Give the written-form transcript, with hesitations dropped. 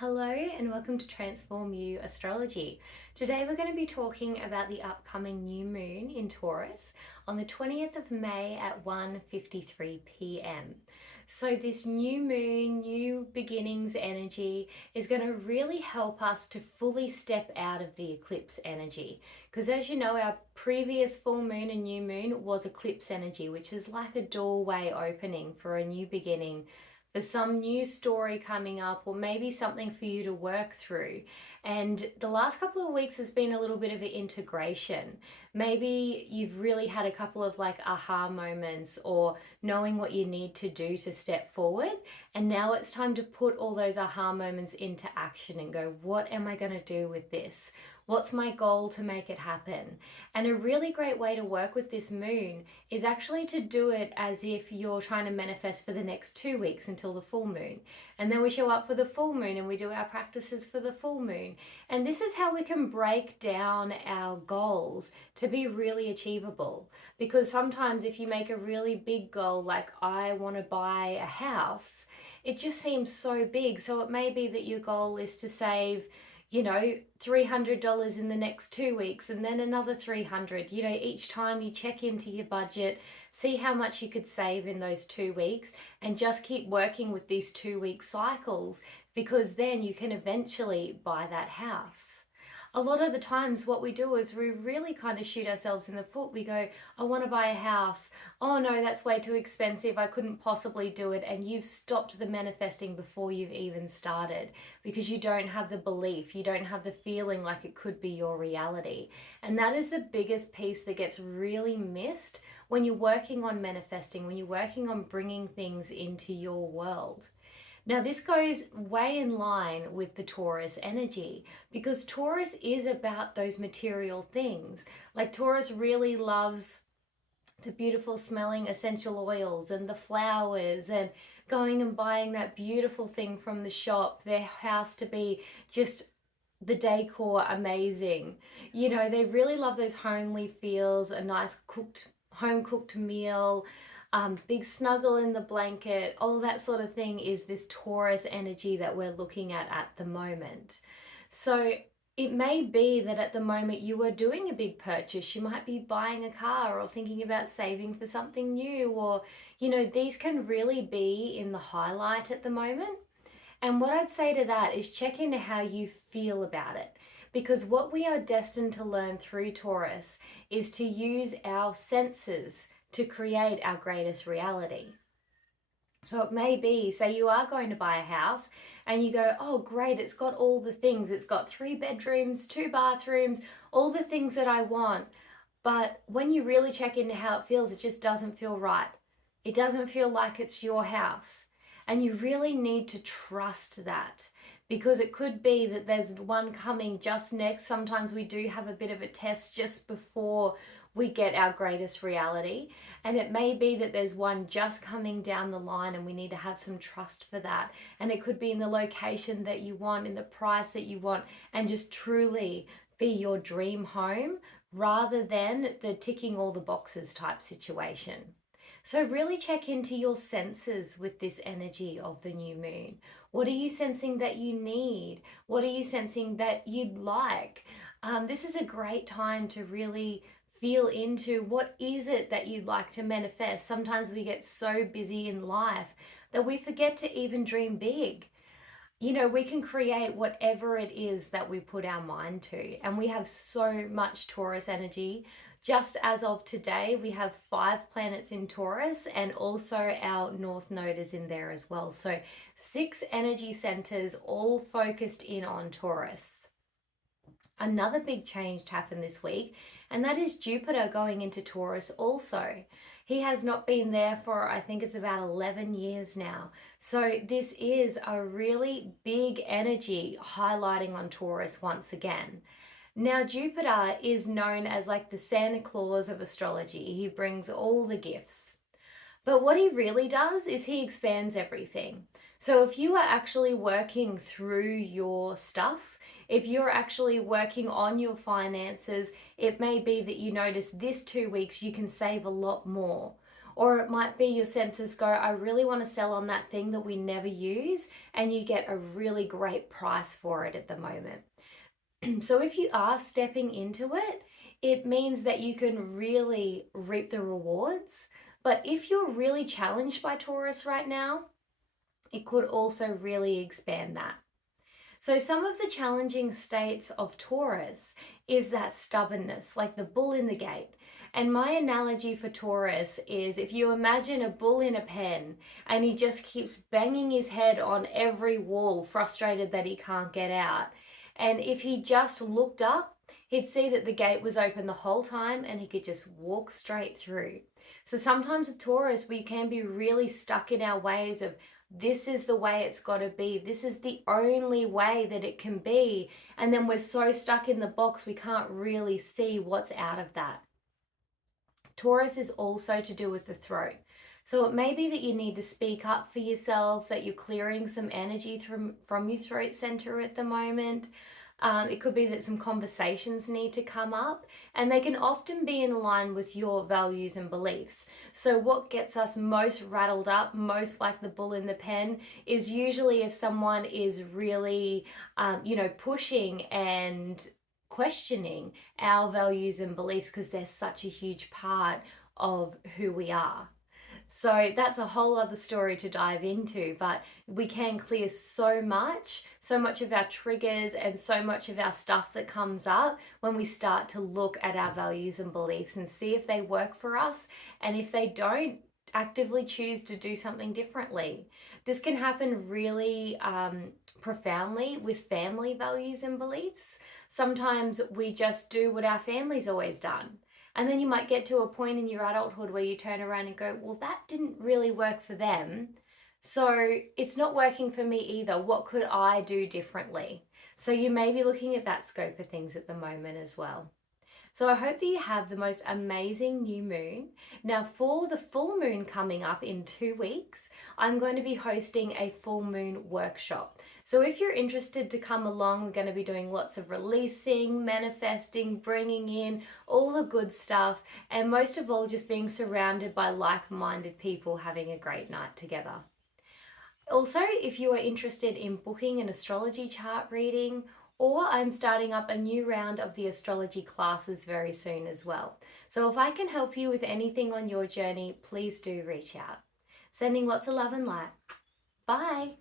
Hello and welcome to Transform You Astrology. Today we're going to be talking about the upcoming new moon in Taurus on the 20th of May at 1:53 p.m. So this new moon, new beginnings energy is going to really help us to fully step out of the eclipse energy. Because as you know, our previous full moon and new moon was eclipse energy, which is like a doorway opening for a new beginning, for some new story coming up, or maybe something for you to work through. And the last couple of weeks has been a little bit of an integration. Maybe you've really had a couple of like aha moments or knowing what you need to do to step forward. And now it's time to put all those aha moments into action and go, what am I going to do with this? What's my goal to make it happen? And a really great way to work with this moon is actually to do it as if you're trying to manifest for the next 2 weeks until the full moon. And then we show up for the full moon and we do our practices for the full moon. And this is how we can break down our goals to be really achievable. Because sometimes if you make a really big goal, like I want to buy a house, it just seems so big. So it may be that your goal is to save $300 in the next 2 weeks and then another 300. Each time you check into your budget, see how much you could save in those 2 weeks and just keep working with these 2 week cycles, because then you can eventually buy that house. A lot of the times what we do is we really kind of shoot ourselves in the foot. We go, I want to buy a house. Oh no, that's way too expensive. I couldn't possibly do it. And you've stopped the manifesting before you've even started, because you don't have the belief, you don't have the feeling like it could be your reality. And that is the biggest piece that gets really missed when you're working on manifesting, when you're working on bringing things into your world. Now, this goes way in line with the Taurus energy, because Taurus is about those material things. Like Taurus really loves the beautiful smelling essential oils and the flowers and going and buying that beautiful thing from the shop, their house to be just the decor amazing. They really love those homely feels, a nice home cooked meal, big snuggle in the blanket, all that sort of thing is this Taurus energy that we're looking at the moment. So it may be that at the moment you are doing a big purchase. You might be buying a car or thinking about saving for something new, or, these can really be in the highlight at the moment. And what I'd say to that is check into how you feel about it. Because what we are destined to learn through Taurus is to use our senses to create our greatest reality. So it may be, say you are going to buy a house and you go, oh great, it's got all the things. It's got 3 bedrooms, 2 bathrooms, all the things that I want. But when you really check into how it feels, it just doesn't feel right. It doesn't feel like it's your house. And you really need to trust that, because it could be that there's one coming just next. Sometimes we do have a bit of a test just before we get our greatest reality. And it may be that there's one just coming down the line and we need to have some trust for that. And it could be in the location that you want, in the price that you want, and just truly be your dream home rather than the ticking all the boxes type situation. So really check into your senses with this energy of the new moon. What are you sensing that you need? What are you sensing that you'd like? This is a great time to really feel into what is it that you'd like to manifest. Sometimes we get so busy in life that we forget to even dream big. We can create whatever it is that we put our mind to. And we have so much Taurus energy. Just as of today, we have 5 planets in Taurus, and also our North Node is in there as well. So 6 energy centers all focused in on Taurus. Another big change happened this week, and that is Jupiter going into Taurus also. He has not been there for, I think it's about 11 years now. So this is a really big energy highlighting on Taurus once again. Now, Jupiter is known as like the Santa Claus of astrology. He brings all the gifts. But what he really does is he expands everything. So if you are actually working through your stuff, if you're actually working on your finances, it may be that you notice this 2 weeks you can save a lot more. Or it might be your senses go, I really want to sell on that thing that we never use, and you get a really great price for it at the moment. So if you are stepping into it, it means that you can really reap the rewards. But if you're really challenged by Taurus right now, it could also really expand that. So, some of the challenging states of Taurus is that stubbornness, like the bull in the gate. And my analogy for Taurus is if you imagine a bull in a pen and he just keeps banging his head on every wall, frustrated that he can't get out. And if he just looked up, he'd see that the gate was open the whole time and he could just walk straight through. So sometimes with Taurus, we can be really stuck in our ways of this is the way it's got to be. This is the only way that it can be. And then we're so stuck in the box, we can't really see what's out of that. Taurus is also to do with the throat. So it may be that you need to speak up for yourself, that you're clearing some energy from your throat center at the moment. It could be that some conversations need to come up, and they can often be in line with your values and beliefs. So, what gets us most rattled up, most like the bull in the pen, is usually if someone is really, pushing and questioning our values and beliefs because they're such a huge part of who we are. So that's a whole other story to dive into, but we can clear so much of our triggers and so much of our stuff that comes up when we start to look at our values and beliefs and see if they work for us. And if they don't, actively choose to do something differently. This can happen really profoundly with family values and beliefs. Sometimes we just do what our family's always done. And then you might get to a point in your adulthood where you turn around and go, well, that didn't really work for them. So it's not working for me either. What could I do differently? So you may be looking at that scope of things at the moment as well. So I hope that you have the most amazing new moon. Now, for the full moon coming up in 2 weeks, I'm going to be hosting a full moon workshop. So if you're interested to come along, we're going to be doing lots of releasing, manifesting, bringing in all the good stuff, and most of all, just being surrounded by like-minded people having a great night together. Also, if you are interested in booking an astrology chart reading, or I'm starting up a new round of the astrology classes very soon as well. So if I can help you with anything on your journey, please do reach out. Sending lots of love and light. Bye.